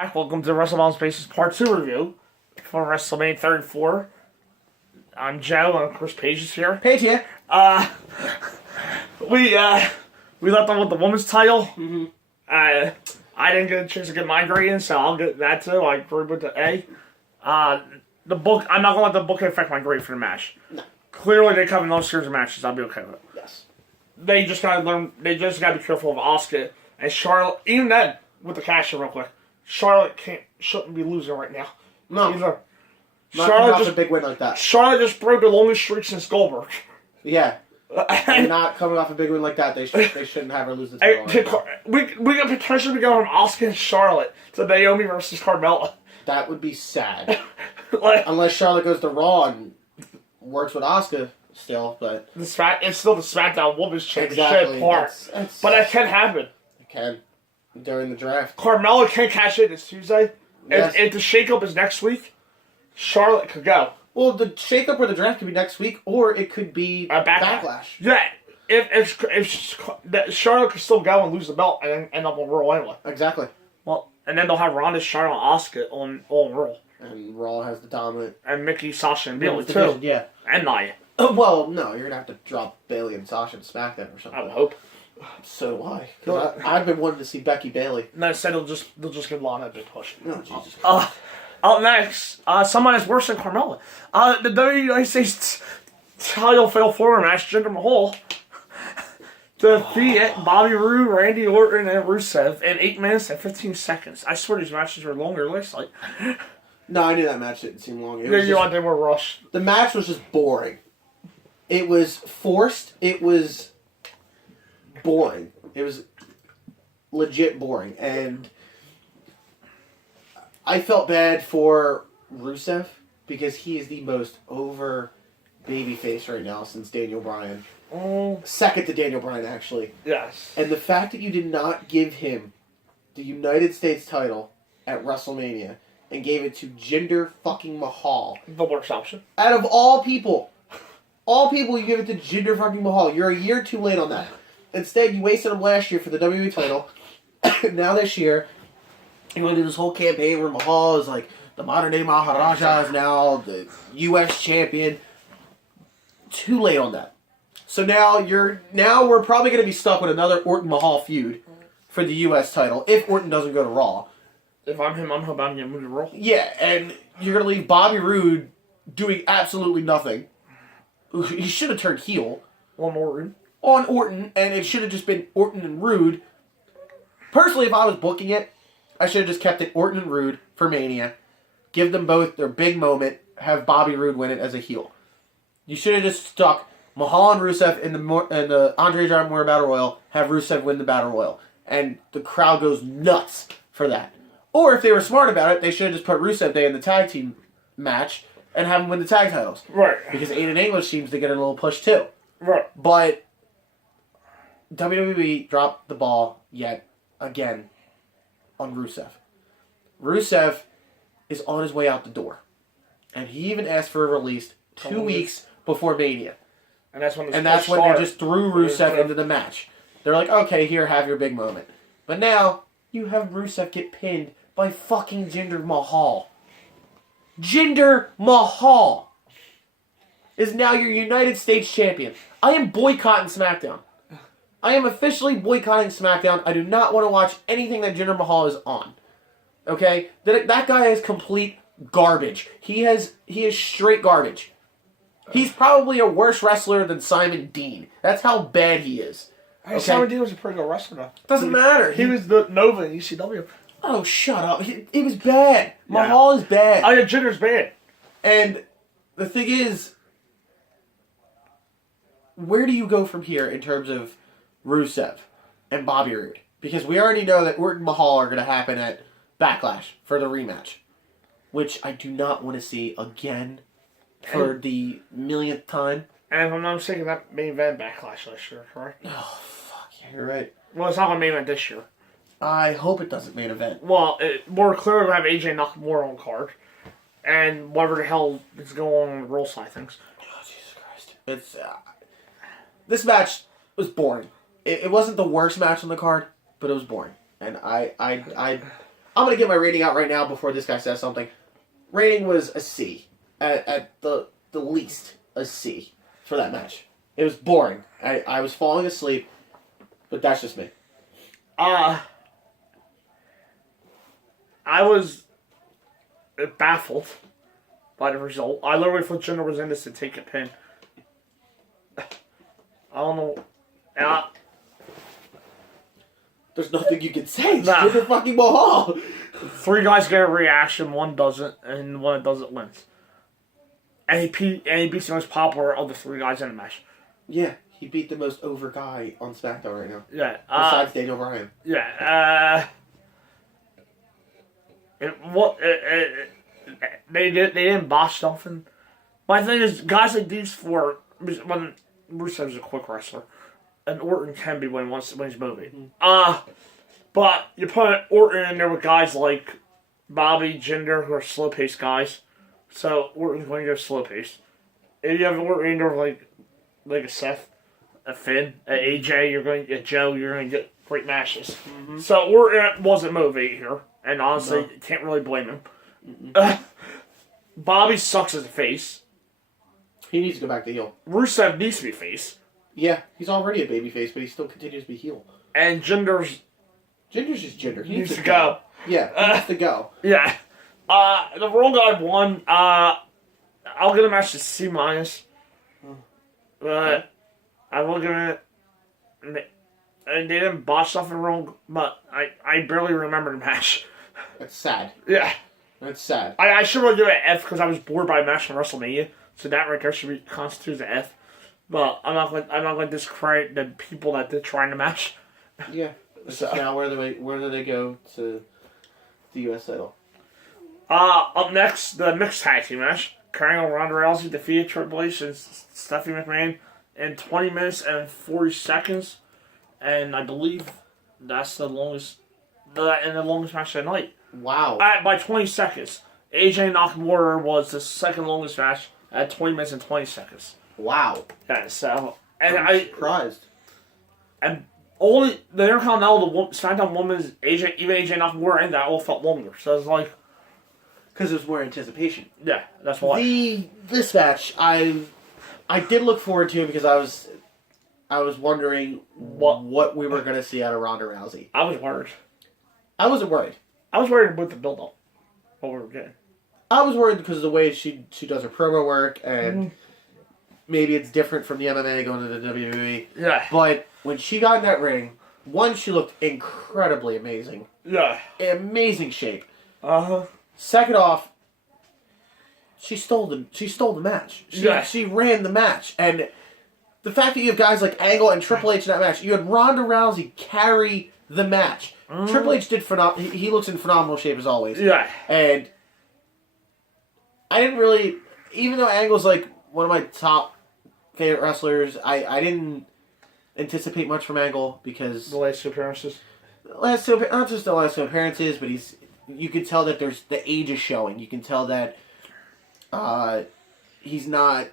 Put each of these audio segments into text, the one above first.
Welcome to WrestleMania Spaces Part 2 review for WrestleMania 34. I'm Joe, and Chris Page is here. Page here. We left on with the women's title. Mm-hmm. I didn't get a chance to get my grade in, so I'll get that too. I agreed with the A. The book, I'm not going to let the book affect my grade for the match. No. Clearly, they come in those series of matches. I'll be okay with it. Yes. They just got to learn, they just got to be careful of Asuka and Charlotte. Even then, with the cash in real quick, Charlotte shouldn't be losing right now. No. Either. Charlotte just a big win like that. Charlotte just broke the longest streak since Goldberg. Yeah. And not coming off a big win like that, they shouldn't have her lose the title. We could potentially be going from Asuka and Charlotte to Naomi versus Carmella. That would be sad. Unless Charlotte goes to Raw and works with Asuka still, but it's still the SmackDown Women's Championship exactly. part. But that can happen. It can. During the draft. Carmella can cash it this Tuesday. Yes. If the shakeup is next week, Charlotte could go. Well, the shakeup or the draft could be next week, or it could be a backlash. Yeah, if Charlotte could still go and lose the belt and then end up on Raw anyway. Exactly. Well, and then they'll have Ronda, Charlotte, and Asuka on Raw. And Raw has the dominant. And Mickey, Sasha, and Bayley too. Yeah. And Nia. Well, no, you're gonna have to drop Bayley and Sasha to SmackDown or something. I would hope. So do I. Because I've been wanting to see Becky Bayley. No, instead they'll just give Lana a big push. Oh, Jesus. Up next, someone is worse than Carmella. The United States title fatal four match, Jinder Mahal defeated Bobby Roode, Randy Orton, and Rusev in 8 minutes and 15 seconds. I swear these matches were longer. Like, no, I knew that match didn't seem long. They were rushed. The match was just boring. It was forced. It was boring. It was legit boring. And I felt bad for Rusev because he is the most over babyface right now since Daniel Bryan. Second to Daniel Bryan, actually. Yes. And the fact that you did not give him the United States title at WrestleMania and gave it to Jinder fucking Mahal. The worst option. Out of all people, you give it to Jinder fucking Mahal. You're a year too late on that. Instead, you wasted him last year for the WWE title. Now this year, you want to do this whole campaign where Mahal is like the modern day Maharaja is now the U.S. champion. Too late on that. So now we're probably going to be stuck with another Orton Mahal feud for the U.S. title if Orton doesn't go to Raw. If I'm him, I'm hoping I'm going to move to Raw. Yeah, and you're going to leave Bobby Roode doing absolutely nothing. He should have turned heel. On Orton, and it should have just been Orton and Roode. Personally, if I was booking it, I should have just kept it Orton and Roode for Mania. Give them both their big moment. Have Bobby Roode win it as a heel. You should have just stuck Mahal and Rusev in the Andre Giant Memorial Battle Royal. Have Rusev win the Battle Royal. And the crowd goes nuts for that. Or if they were smart about it, they should have just put Rusev Day in the tag team match and have him win the tag titles. Right. Because Aiden English seems to get a little push too. Right. But WWE dropped the ball yet again on Rusev. Rusev is on his way out the door. And he even asked for a release 2 weeks before Mania. And that's when they just threw Rusev into the match. They're like, okay, here, have your big moment. But now, you have Rusev get pinned by fucking Jinder Mahal. Jinder Mahal is now your United States champion. I am boycotting SmackDown. I am officially boycotting SmackDown. I do not want to watch anything that Jinder Mahal is on. Okay? That guy is complete garbage. He is straight garbage. He's probably a worse wrestler than Simon Dean. That's how bad he is. Okay? Simon Dean was a pretty good wrestler, though. Doesn't matter. He was the Nova in ECW. Oh, shut up. He was bad. Yeah. Mahal is bad. Oh, yeah, Jinder's bad. And the thing is, where do you go from here in terms of Rusev and Bobby Roode? Because we already know that Orton and Mahal are going to happen at Backlash for the rematch. Which I do not want to see again for the millionth time. And if I'm not mistaken, that main event Backlash last year, correct? Oh, fuck yeah, you're right. Well, it's not going to main event this year. I hope it doesn't main event. Well, more clearly we'll have AJ Nakamura on card. And whatever the hell is going on the roll side things. Oh, Jesus Christ. This match was boring. It wasn't the worst match on the card, but it was boring. And I I'm going to get my rating out right now before this guy says something. Rating was a C. At the least, a C for that match. It was boring. I was falling asleep, but that's just me. I was baffled by the result. I literally thought Jinder was in this to take a pin. I don't know. There's nothing you can say. Nah. Jinder fucking Mahal. 3 guys get a reaction, 1 doesn't, and 1 that doesn't wins. And he beats the most popular of the 3 guys in the match. Yeah, he beat the most over guy on SmackDown right now. Yeah. Besides Daniel Bryan. Yeah. They didn't botch something. My thing is, guys like these 4, when Rusev's a quick wrestler, and Orton can be when he's moving. But you put Orton in there with guys like Bobby, Jinder, who are slow-paced guys. So Orton's going to go slow-paced. If you have Orton in there with like a Seth, a Finn, a AJ, you're going to get Joe, you're going to get great matches. Mm-hmm. So Orton wasn't motivated here, and honestly, you can't really blame him. Bobby sucks as a face. He needs to go back to heel. Rusev needs to be face. Yeah, he's already a babyface, but he still continues to be heel. And Jinder's just Jinder. He needs to go. Yeah, he needs to go. Yeah. The World Guy won. I'll give the match a C minus. But I will give it. And they didn't botch stuff wrong, but I barely remember the match. That's sad. Yeah. That's sad. I should really give it an F because I was bored by a match from WrestleMania. So that right there should be constitutes an F. But I'm not going to discredit the people that did try in the match. Yeah. So now where do they go to the U.S. title? Up next, the mixed tag team match. Kurt Angle and Ronda Rousey defeated Triple H and Stephanie McMahon in 20 minutes and 40 seconds. And I believe that's the longest match of the night. Wow. By 20 seconds. AJ Nakamura was the second longest match at 20 minutes and 20 seconds. Wow. Yeah, so... And I'm surprised. And only the Intercontinental, the SmackDown Women's, even AJ Nakamura, and that all felt longer. So it's like... Because there's more anticipation. Yeah, that's why. This match, I did look forward to because I was wondering what we were going to see out of Ronda Rousey. I was worried. I wasn't worried. I was worried with the build-up. What we were getting. I was worried because of the way she does her promo work, and maybe it's different from the MMA going to the WWE. Yeah. But when she got in that ring, one, she looked incredibly amazing. Yeah. Amazing shape. Uh-huh. Second off, she stole the match. She ran the match. And the fact that you have guys like Angle and Triple H in that match, you had Ronda Rousey carry the match. Triple H did phenomenal. He looks in phenomenal shape as always. Yeah. And I didn't really, even though Angle's like one of my top favorite wrestlers, I didn't anticipate much from Angle because The last 2 appearances. not just the last 2 appearances, but you can tell that there's the age is showing. You can tell that he's not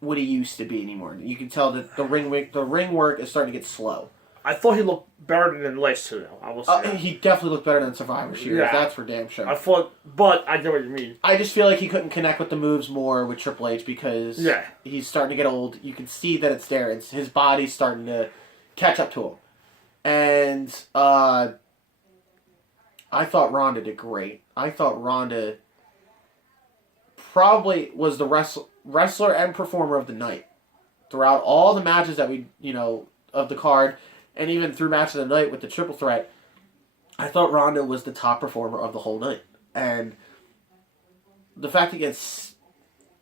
what he used to be anymore. You can tell that the ring work is starting to get slow. I thought he looked better than the last 2, though. I will say. He definitely looked better than Survivor Series. Yeah. That's for damn sure. I thought, but I get what you mean. I just feel like he couldn't connect with the moves more with Triple H because he's starting to get old. You can see that it's there. His body's starting to catch up to him. And I thought Ronda did great. I thought Ronda probably was the wrestler and performer of the night. Throughout all the matches that we, of the card, and even through match of the night with the triple threat, I thought Ronda was the top performer of the whole night. And the fact that gets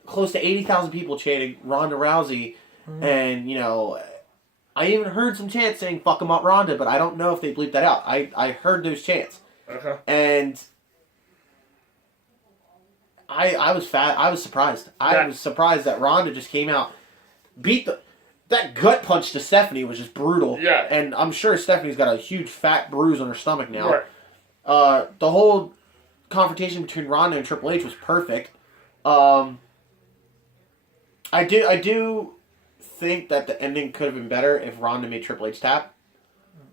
close to 80,000 people chanting Ronda Rousey, and, I even heard some chants saying, fuck him up Ronda, but I don't know if they bleeped that out. I heard those chants. Okay. And I was surprised. I was surprised that Ronda just came out, that gut punch to Stephanie was just brutal. Yeah. And I'm sure Stephanie's got a huge fat bruise on her stomach now. Right. The whole confrontation between Ronda and Triple H was perfect. I do think that the ending could have been better if Ronda made Triple H tap.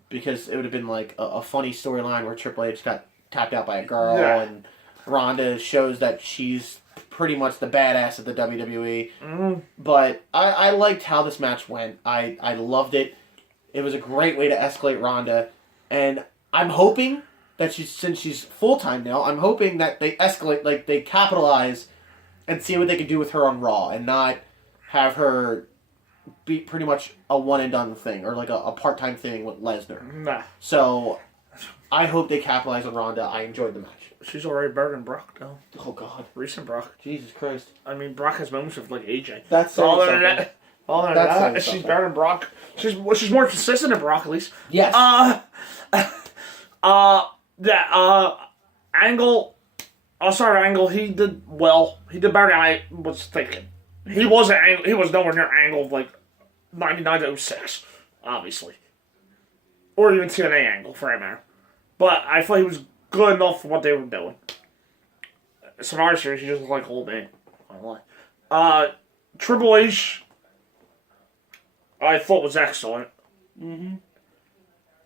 Because it would have been like a funny storyline where Triple H got tapped out by a girl, and Ronda shows that she's pretty much the badass of the WWE. Mm. But I liked how this match went. I loved it. It was a great way to escalate Ronda, and I'm hoping that since she's full-time now, I'm hoping that they escalate, like they capitalize and see what they can do with her on Raw and not have her be pretty much a one-and-done thing or like a part-time thing with Lesnar. Nah. So I hope they capitalize on Ronda. I enjoyed the match. She's already better than Brock, though. Oh, God. Recent Brock. Jesus Christ. I mean, Brock has moments with, like, AJ. That's all something. that, she's better than Brock. She's more consistent than Brock, at least. Yes. Angle. Oh, sorry, Angle. He did well. He did better than I was thinking. He wasn't Angle. He was nowhere near Angle of, like, 99 to 06, obviously. Or even TNA Angle, for that matter. But I thought he was good enough for what they were doing. Survivor Series, he just looked like an old man. I don't lie. Triple H, I thought was excellent. Mm-hmm.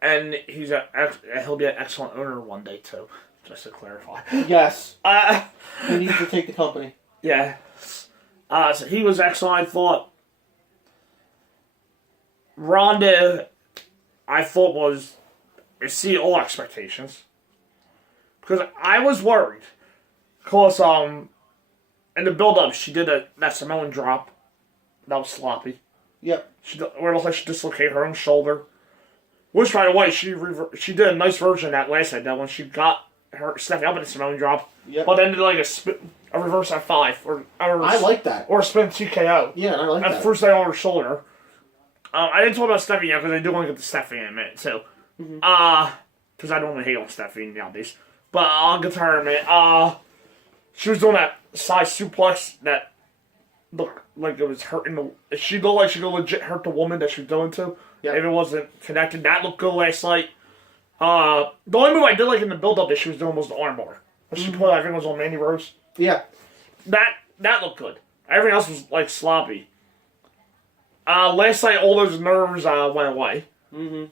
And he'll be an excellent owner one day, too. Just to clarify. Yes. He needs to take the company. Yeah. So he was excellent, I thought. Ronda, I thought exceeded all expectations. Because I was worried. Because, in the build-up, she did that Samoan drop. That was sloppy. Yep. Where it looked like she dislocated her own shoulder. Which, by the way, she did a nice version of that last night. That when she got her stepping up in the Samoan drop. Yep. But then did like a reverse F5. I like that. Or a spin TKO. Yeah, I like that. At first day on her shoulder. I didn't talk about Stephanie yet, because I do want to get to Stephanie in a minute, too. Mm-hmm. Because I don't want to hate on Stephanie nowadays. But I'll get to her in a minute. She was doing that side suplex that looked like it was hurting she looked like she could legit hurt the woman that she was doing to. Yep. If it wasn't connected. That looked good last night. The only move I did like in the build-up that she was doing was the armbar. She put, I think it was on Mandy Rose. Yeah. That looked good. Everything else was, like, sloppy. Last night, all those nerves went away. Mm-hmm.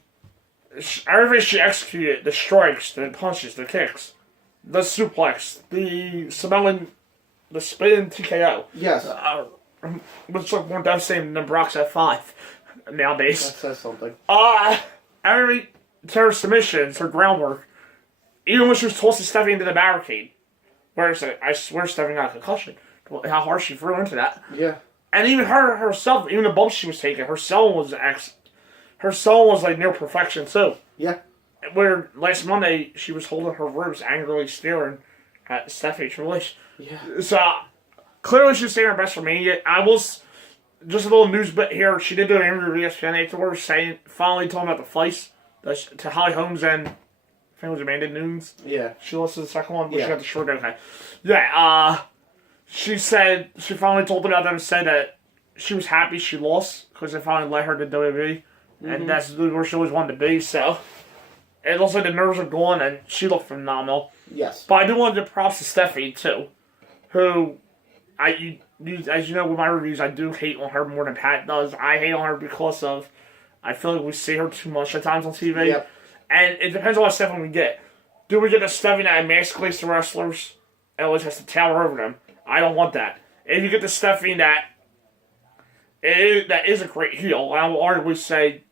Everything she executed, the strikes, the punches, the kicks, the suplex, the Samoan, the spin TKO. Yes. Which look more devastating than Brock's F5 nowadays. That says something. Every her submissions, her groundwork, even when she was tossing Stephanie into the barricade, where I swear Stephanie got a concussion. How hard she threw into that. Yeah. And even herself, even the bumps she was taking, her selling was like near perfection too. Yeah. Where last Monday she was holding her ribs, angrily staring at Stephanie Triple H. Yeah. So clearly she's saying her best for Mania. I was just a little news bit here. She did do an interview with ESPN afterwards, finally talking about the fights to Holly Holmes and I think it was Amanda Nunes. Yeah. She lost to the second one, but yeah. she got the short okay. Yeah. She said she finally told about them and said that she was happy she lost because they finally let her to WWE, and that's where she always wanted to be. So it looks like the nerves are gone, and she looked phenomenal. Yes. But I do want to give props to Stephanie too, who as you know with my reviews, I do hate on her more than Pat does. I hate on her because of I feel like we see her too much at times on TV, yep. And it depends on what Stephanie we get. Do we get a Stephanie that emasculates the wrestlers and always has to tower over them? I don't want that. If you get the Stephanie that is a great heel, and I will arguably say,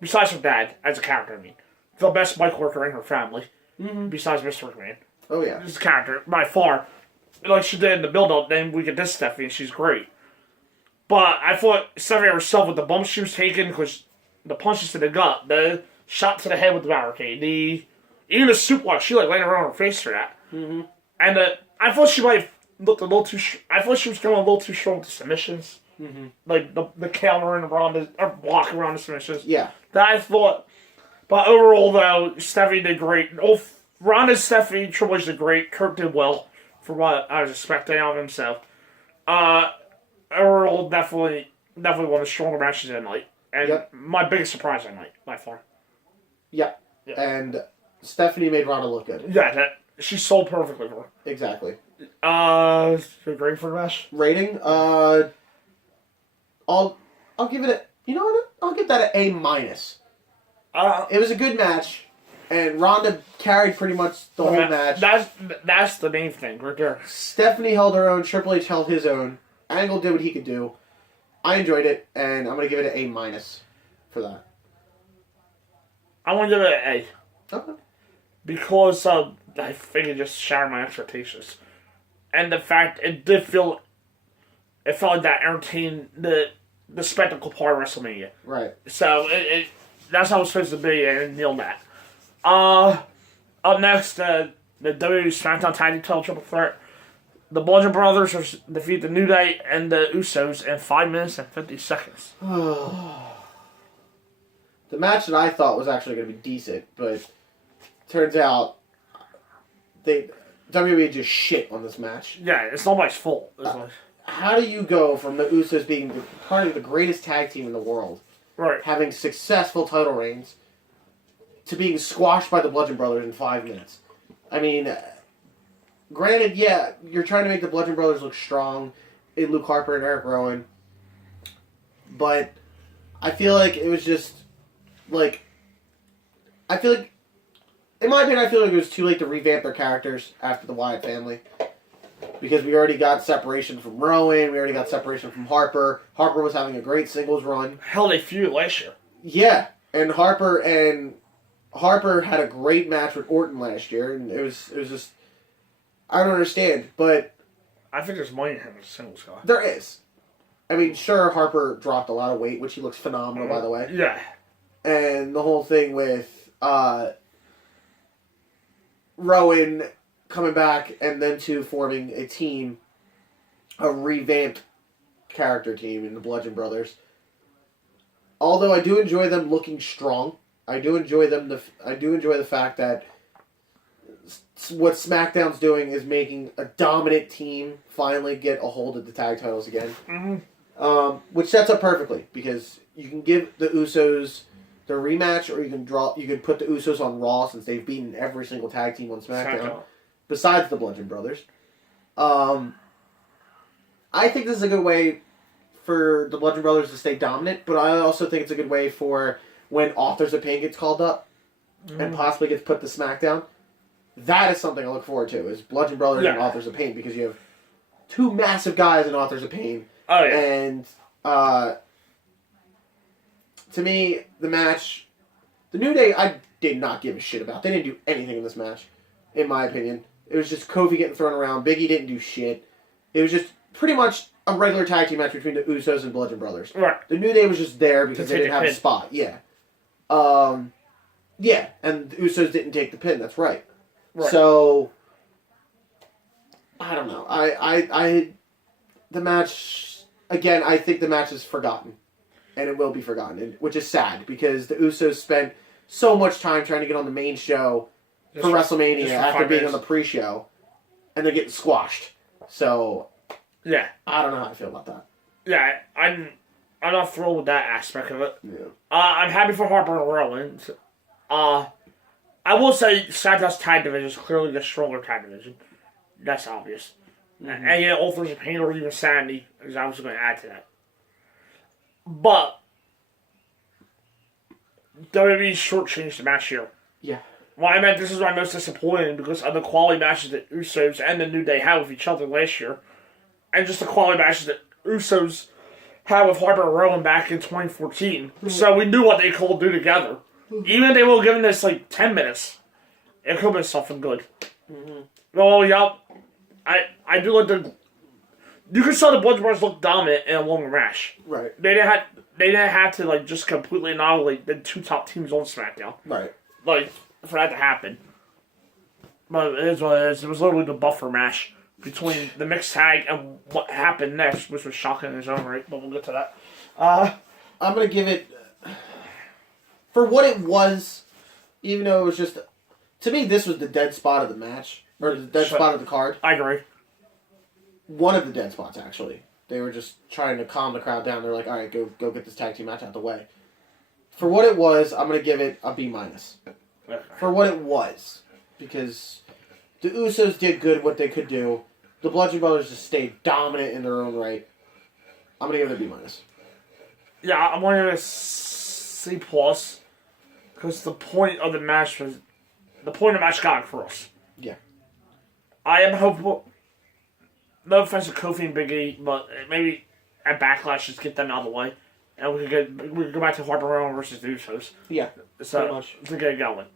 besides her dad as a character, I mean, the best mic worker in her family, besides Mr. McMahon. Oh yeah, this character by far, like she did in the build-up. Then we get this Stephanie, and she's great. But I thought Stephanie herself with the bumps she was taking, because the punches to the gut, the shot to the head with the barricade, even the suplex, she like laying around her face for that. Mm-hmm. And I thought she might. Looked a little too. I thought she was going a little too strong with the submissions, like the counter and around or block around the submissions. Yeah, that I thought. But overall, though, Stephanie did great. Ronda, Stephanie, Triple H did great. Kurt did well for what I was expecting of himself. Overall, definitely one of the stronger matches of the night, and my biggest surprise of the night by far. Yep. Yeah. And Stephanie made Ronda look good. Yeah, she sold perfectly for her. Exactly. You're great for the match? Rating? I'll give it a... You know what? I'll give that an A-. It was a good match. And Ronda carried pretty much the whole match. That's the main thing right there. Stephanie held her own. Triple H held his own. Angle did what he could do. I enjoyed it, and I'm going to give it an A- for that. I want to give it an A. Okay. Because I think it just shattered my expectations. And the fact it felt like that entertained the spectacle part of WrestleMania. Right. So that's how it's supposed to be, and it nailed that. Up next, the WWE SmackDown Tag Team Title Triple Threat. The Bludgeon Brothers defeat the New Day and the Usos in 5 minutes and 50 seconds. The match that I thought was actually going to be decent, but turns out WWE just shit on this match. Yeah, it's nobody's fault. How do you go from the Usos being part of the greatest tag team in the world, right, having successful title reigns, to being squashed by the Bludgeon Brothers in 5 minutes? I mean, granted, yeah, you're trying to make the Bludgeon Brothers look strong in Luke Harper and Eric Rowan, but I feel like it was just, like, in my opinion, I feel like it was too late to revamp their characters after the Wyatt family. Because we already got separation from Rowan, we already got separation from Harper. Harper was having a great singles run. Hell, they feuded last year. Yeah, and Harper had a great match with Orton last year, and it was just, I don't understand, but I think there's money in him as a singles guy. There is. I mean, sure, Harper dropped a lot of weight, which he looks phenomenal, by the way. Yeah. And the whole thing with Rowan coming back and then two forming a team, a revamped character team in the Bludgeon Brothers. Although I do enjoy them looking strong, I do enjoy the fact that what SmackDown's doing is making a dominant team finally get a hold of the tag titles again. Mm-hmm. Which sets up perfectly because you can give the Usos the rematch, or you can put the Usos on Raw since they've beaten every single tag team on SmackDown. Besides the Bludgeon Brothers. I think this is a good way for the Bludgeon Brothers to stay dominant, but I also think it's a good way for when Authors of Pain gets called up and possibly gets put to SmackDown. That is something I look forward to, is Bludgeon Brothers and Authors of Pain, because you have two massive guys in Authors of Pain. Oh, yeah. And to me, the match, the New Day, I did not give a shit about. They didn't do anything in this match, in my opinion. It was just Kofi getting thrown around. Big E didn't do shit. It was just pretty much a regular tag team match between the Usos and Bludgeon Brothers. Right. The New Day was just there because they didn't have a spot. Yeah. Yeah, and the Usos didn't take the pin. That's right. So, I don't know. The match, again, I think the match is forgotten. And it will be forgotten, which is sad, because the Usos spent so much time trying to get on the main show for WrestleMania after being on the pre-show, and they're getting squashed. So, yeah, I don't know how I feel about that. Yeah, I'm not thrilled with that aspect of it. Yeah. I'm happy for Harper and Rowan. I will say SmackDown's tag division is clearly the stronger tag division. That's obvious. Mm-hmm. And yeah, Authors of Pain or even Sanity is obviously going to add to that. But WWE shortchanged the match here. Yeah. Well, I meant this is my most disappointing because of the quality matches that Usos and the New Day had with each other last year. And just the quality matches that Usos had with Harper and Rowan back in 2014. Mm-hmm. So we knew what they could do together. Mm-hmm. Even if they would have given this like 10 minutes, it could have been something good. Mm-hmm. Well, yeah, I do like the... You could saw the Bludgeon Brothers look dominant in a longer match. Right. They didn't have to like just completely annihilate the two top teams on SmackDown. Right. Like, for that to happen. But it is what it is. It was literally the buffer match between the mixed tag and what happened next, which was shocking in its own right, but we'll get to that. I'm going to give it... For what it was, even though it was just... To me, this was the dead spot of the match. Or the dead spot of the card. I agree. One of the dead spots, actually. They were just trying to calm the crowd down. They're like, all right, go get this tag team match out the way. For what it was, I'm going to give it a B-. For what it was. Because the Usos did good what they could do. The Bludgeon Brothers just stayed dominant in their own right. I'm going to give it a B-. Yeah, I'm going to give it a C+. Because the point of the match was the point of the match got across. Yeah. I am hopeful. No offense to Kofi and Big E, but maybe at Backlash, just get them out of the way, and we could go back to Harper Rowan versus the Usos. Yeah. So pretty much. to get it going.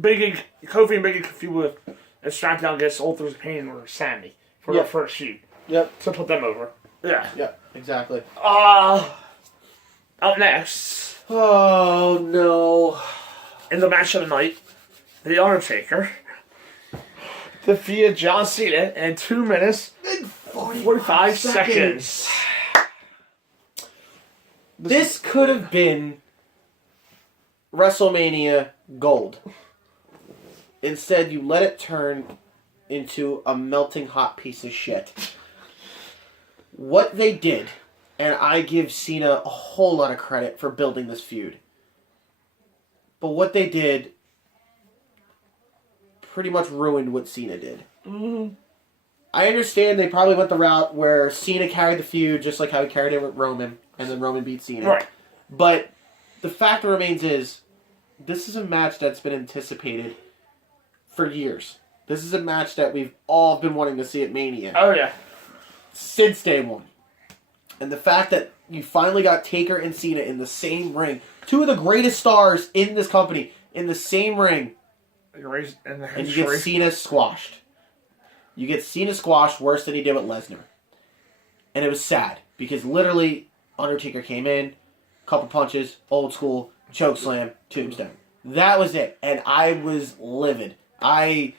Big E, Kofi and Big E could feud with and SmackDown against Authors of Pain or Sandy for their first shoot. Yep. To put them over. Yeah. Yep. Exactly. Up next. Oh no. In the match of the night, The Undertaker defeated John Cena in 2 minutes In 45 seconds. This could have been WrestleMania gold. Instead, you let it turn into a melting hot piece of shit. What they did, and I give Cena a whole lot of credit for building this feud, but what they did pretty much ruined what Cena did. Mm-hmm. I understand they probably went the route where Cena carried the feud just like how he carried it with Roman, and then Roman beat Cena. Right. But the fact remains is, this is a match that's been anticipated for years. This is a match that we've all been wanting to see at Mania. Oh, yeah. Since day one. And the fact that you finally got Taker and Cena in the same ring, two of the greatest stars in this company, in the same ring, and you get Cena squashed. You get Cena squashed worse than he did with Lesnar. And it was sad, because literally, Undertaker came in, couple punches, old school, chokeslam, tombstone. That was it. And I was livid. They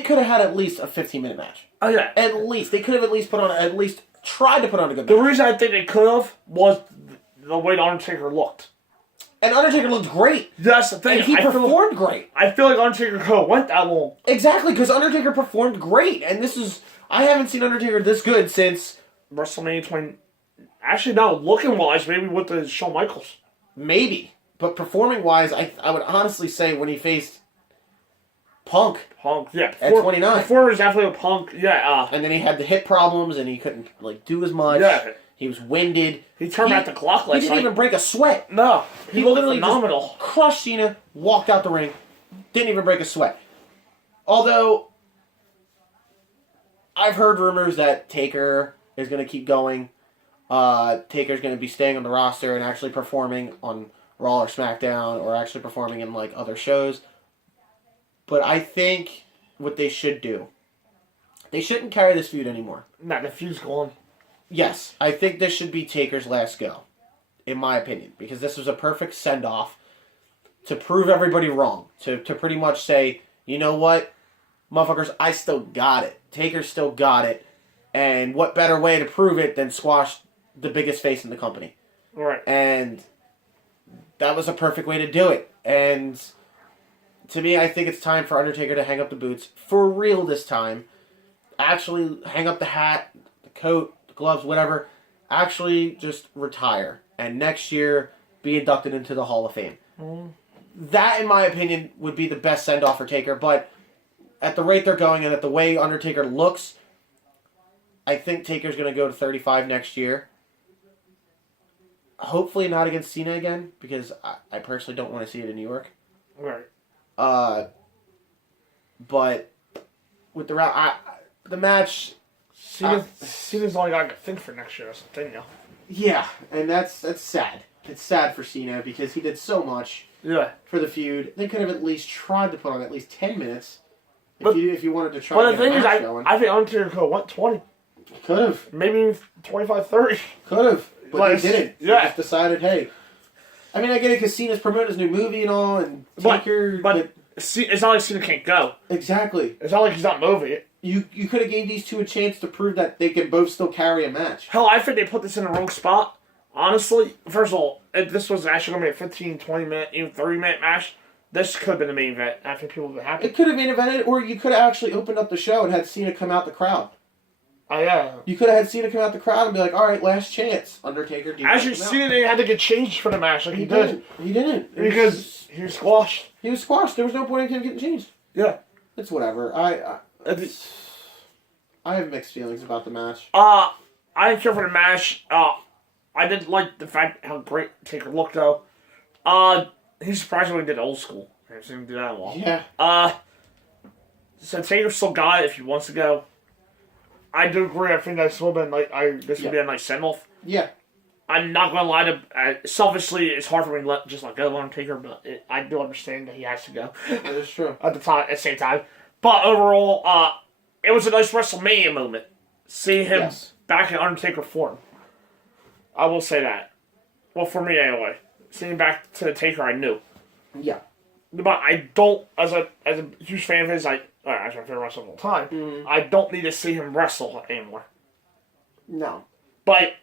could have had at least a 15-minute match. Oh, yeah. At least. They could have at least tried to put on a good match. The reason I think they could have was the way the Undertaker looked. And Undertaker looked great. That's the thing. And he performed great. I feel like Undertaker could have went that long. Exactly, because Undertaker performed great. And I haven't seen Undertaker this good since WrestleMania 20. Actually, no, looking-wise, maybe with the Shawn Michaels. Maybe. But performing-wise, I would honestly say when he faced Punk. Punk, yeah. At 29. Before it was definitely a Punk, yeah. And then he had the hip problems, and he couldn't do as much. Yeah. He was winded. He turned back the clock last night. He didn't even break a sweat. No. He literally just crushed Cena, walked out the ring, didn't even break a sweat. Although, I've heard rumors that Taker is going to keep going. Taker's going to be staying on the roster and actually performing on Raw or SmackDown, or actually performing in other shows. But I think what they should do, they shouldn't carry this feud anymore. Nah, the feud's gone. Yes, I think this should be Taker's last go, in my opinion, because this was a perfect send-off to prove everybody wrong. To pretty much say, you know what, motherfuckers, I still got it. Taker still got it. And what better way to prove it than squash the biggest face in the company? Right. And that was a perfect way to do it. And to me, I think it's time for Undertaker to hang up the boots. For real this time. Actually hang up the hat, the coat, the gloves, whatever. Actually just retire. And next year, be inducted into the Hall of Fame. Mm. That, in my opinion, would be the best send-off for Taker. But at the rate they're going and at the way Undertaker looks, I think Taker's going to go to 35 next year. Hopefully not against Cena again, because I personally don't want to see it in New York. Right. But with the match, Cena's only got to think for next year. That's the thing, now. Yeah, and that's sad. It's sad for Cena because he did so much. Yeah. For the feud. They could have at least tried to put on at least 10 minutes if you wanted to try. But to the thing is, I think Undertaker could have went 20. Could have. Maybe 25, 30. Could have. But they didn't. Yeah. They just decided, hey. I mean, I get it because Cena's promoting his new movie and all, and Taker. But it's not like Cena can't go. Exactly. It's not like he's not moving. You could have gave these two a chance to prove that they can both still carry a match. Hell, I think they put this in the wrong spot. Honestly, first of all, if this was actually going to be a 15, 20-minute, even 30-minute match, this could have been the main event. I think people would be happy. It could have main evented, or you could have actually opened up the show and had Cena come out the crowd. Oh, yeah. You could have had Cena come out the crowd and be like, all right, last chance. Undertaker, do you actually, Cena didn't have to get changed for the match like he did. He didn't. Because he was squashed. He was squashed. There was no point in him getting changed. Yeah. It's whatever. I have mixed feelings about the match. I didn't care for the match. I did like the fact how great Taker looked, though. He surprisingly did old school. I haven't seen him do that in a while. Yeah. So Taker still got it if he wants to go. I do agree. I think this would have been this would be a nice send off. Yeah. I'm not gonna lie to selfishly, it's hard for me to just let go of Undertaker, but I do understand that he has to go. That is true. At the same time, but overall, it was a nice WrestleMania moment. Seeing him back in Undertaker form. I will say that. Well, for me anyway. Seeing him back to the Taker, I knew. Yeah. But I don't, as a huge fan of his, as my favorite wrestler of all time, I don't need to see him wrestle anymore. No. But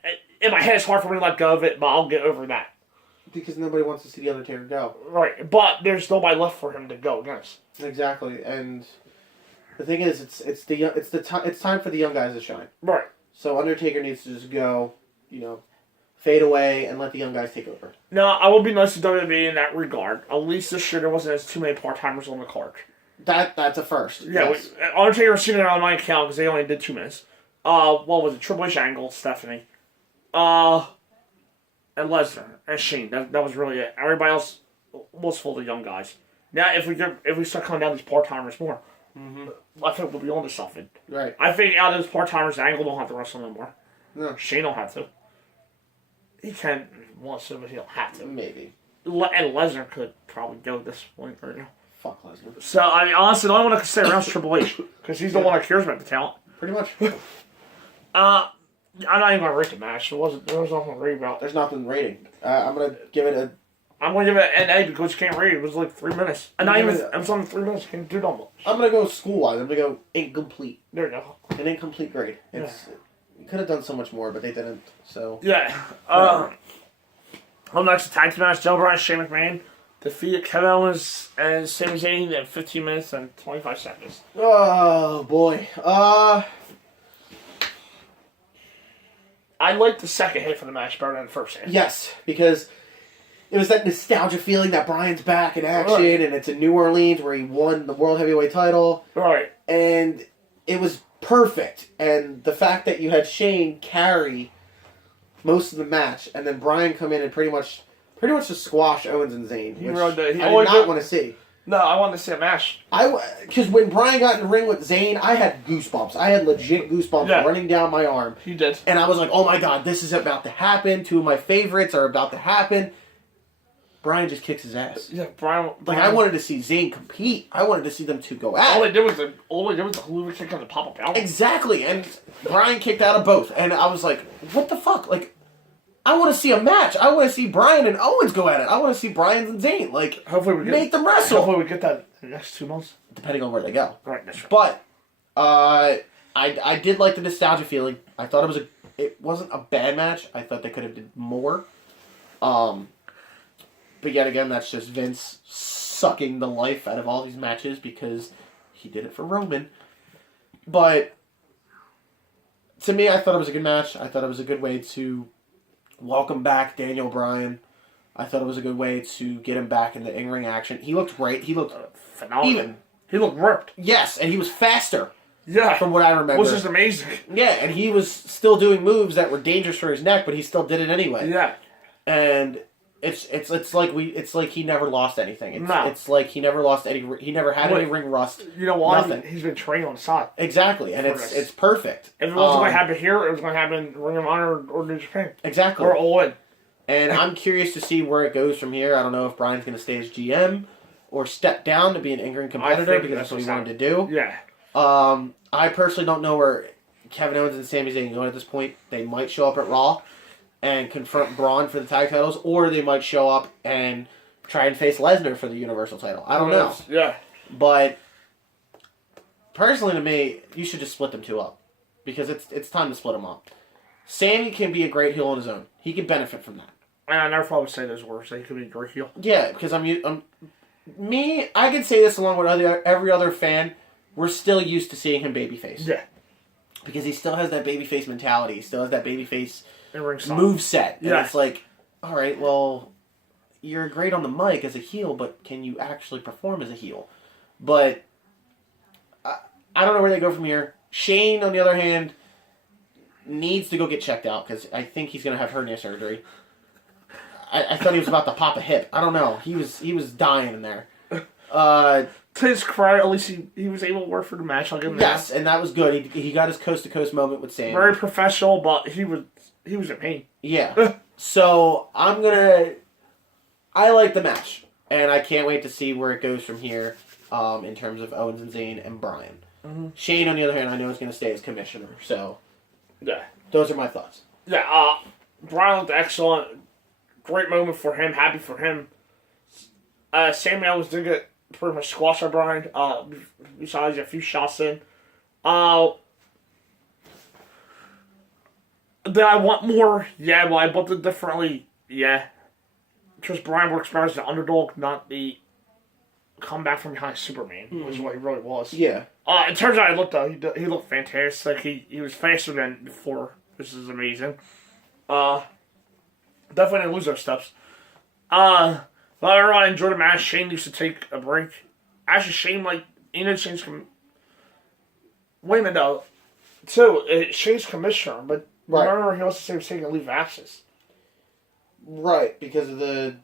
in my head, it's hard for me to let go of it, but I'll get over that. Because nobody wants to see the Undertaker go. Right, but there's nobody left for him to go against. Exactly, and the thing is, it's time for the young guys to shine. Right. So Undertaker needs to just go, fade away and let the young guys take over. No, I would be nice to WWE in that regard. At least this year there wasn't as too many part-timers on the card. That's a first. Yeah, yes. Undertaker was sitting on my account because they only did 2 minutes. What was it? Triple H, Angle, Stephanie. And Lesnar and Shane. That was really it. Everybody else was full of young guys. Now, if we start coming down these part-timers more, I think we'll be on to something. Right. I think out of those part-timers, Angle don't have to wrestle no more. No. Shane don't have to. He can wants to, but he don't have to. Maybe. And Lesnar could probably go at this point right now. Fuck Lesnar. So, I mean, honestly, the only one I can say around is Triple H. Because he's the one that cares about the talent. Pretty much. I'm not even going to rate the match. There was nothing to rate about. There's nothing rating. I'm going to give it a... I'm going to give it an A because you can't rate it. It was like 3 minutes. And not even... It was only 3 minutes. You can't do that much. I'm going to go school-wise. I'm going to go incomplete. There you go. An incomplete grade. You could have done so much more, but they didn't. So... Yeah. Up next, the tag team match. Joe Bryan and Shane McMahon defeated Kevin Owens and Sami Zayn in 15 minutes and 25 seconds. Oh, boy. I liked the second hit for the match better than the first hit. Yes, because it was that nostalgia feeling that Bryan's back in action, and it's in New Orleans where he won the World Heavyweight title. Right. And it was perfect. And the fact that you had Shane carry most of the match, and then Bryan come in and pretty much just squash Owens and Zayn, which I did not want to see. No, I wanted to see a match. Because when Bryan got in the ring with Zayn, I had goosebumps. I had legit goosebumps running down my arm. He did. And I was like, oh my god, this is about to happen. 2 of my favorites are about to happen. Bryan just kicks his ass. Yeah, Bryan. I wanted to see Zayn compete. I wanted to see them two go at All it. they did was the Hulu kick on the pop-up album. Exactly. And Bryan kicked out of both. And I was like, what the fuck? Like, I want to see a match. I want to see Bryan and Owens go at it. I want to see Bryan and Zayn. Like, hopefully we make them wrestle. Hopefully we get that in the next 2 months. Depending on where they go. Right, that's right. But, I did like the nostalgia feeling. I thought it wasn't a bad match. I thought they could have did more. But yet again, that's just Vince sucking the life out of all these matches because he did it for Roman. But to me, I thought it was a good match. I thought it was a good way to welcome back Daniel Bryan. I thought it was a good way to get him back in the in-ring action. He looked great. He looked phenomenal. Even. He looked ripped. Yes, and he was faster. Yeah. From what I remember. Which is amazing. Yeah, and he was still doing moves that were dangerous for his neck, but he still did it anyway. Yeah. And it's like he never lost anything. It's like he never lost he never had any ring rust. You know why? Nothing. He's been training on the side. Exactly, and it's perfect. If it wasn't going to happen here, it was going to happen in Ring of Honor or New Japan. Exactly. Or All In. And I'm curious to see where it goes from here. I don't know if Bryan's going to stay as GM or step down to be an in-ring competitor because that's what he wanted to do. Yeah. I personally don't know where Kevin Owens and Sami Zayn are going at this point. They might show up at Raw and confront Braun for the tag titles, or they might show up and try and face Lesnar for the Universal title. I don't know. Yeah. But personally to me, you should just split them two up because it's time to split them up. Sami can be a great heel on his own. He can benefit from that. And I never thought I would say those words. That he could be a great heel. Yeah, because I can say this along with every other fan. We're still used to seeing him babyface. Yeah. Because he still has that babyface mentality. He still has that babyface move set. And it's like, all right, well, you're great on the mic as a heel, but can you actually perform as a heel? But I don't know where they go from here. Shane, on the other hand, needs to go get checked out because I think he's going to have hernia surgery. I thought he was about to pop a hip. I don't know. He was dying in there. To his credit, at least he was able to work for the match. I'll give him that. Yes, and that was good. He got his coast to coast moment with Sam. Very professional, but he was in pain. Yeah. So I like the match, and I can't wait to see where it goes from here. In terms of Owens and Zayn and Bryan. Mm-hmm. Shane, on the other hand, I know is going to stay as commissioner. So yeah, those are my thoughts. Yeah. Bryan looked excellent. Great moment for him. Happy for him. Sami Owens did get pretty much squashed by Bryan. Besides a few shots in. Did I want more? Yeah. Well, I built it differently. Yeah. Because Bryan works better as the underdog, not the comeback from behind Superman, which is what he really was. Yeah. It turns out he looked fantastic. He was faster than before, which is amazing. Definitely didn't lose those steps. But I enjoyed the match. Shane needs to take a break. Actually, Shane, Shane's wait a minute, though. Shane's commissioner, but remember he also said he was taking a leave of absence. Right, because of the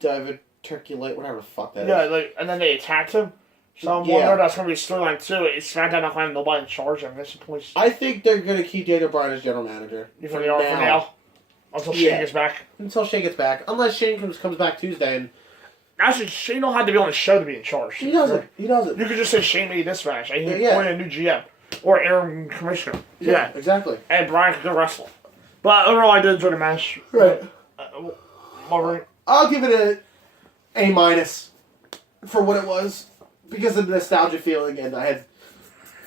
diverticulate, whatever the fuck that is. Yeah, and then they attacked him. So I'm wondering that's going to be a storyline too. It's SmackDown not going to have nobody in charge of this point. I think they're going to keep Daniel Bryan as general manager. For now. Until Shane gets back. Until Shane gets back. Unless Shane comes back Tuesday. And actually, Shane don't have to be on the show to be in charge. He doesn't. He doesn't. You could just say Shane made this match. And he appointed a new GM. Or Aaron Commissioner. Yeah, exactly. And Bryan could go wrestle. But overall, I did enjoy the match. Right. I'll give it A minus for what it was. Because of the nostalgia feeling, and I had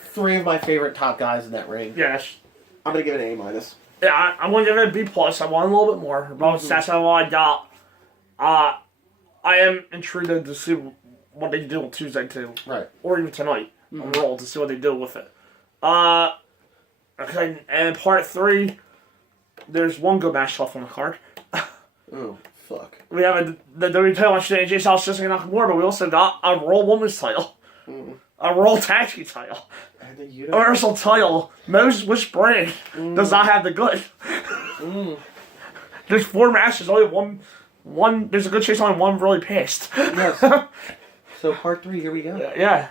3 of my favorite top guys in that ring. Yes. I'm going to give it an A minus. Yeah, I'm going to give it a B plus. I want a little bit more. But that's all I got. I am intrigued to see what they do on Tuesday, too. Right. Or even tonight on Raw to see what they do with it. Okay, and part 3, there's one good match left on the card. Oh, fuck. We have the WWE title match today, AJ Styles, Shinsuke Nakamura, but we also got a Raw Women's title. A Raw Tag Team title. A Universal title. Which brand does not have the good? There's 4 matches, only one. There's a good chance only one really passed. Yes. So part 3, here we go. Yeah.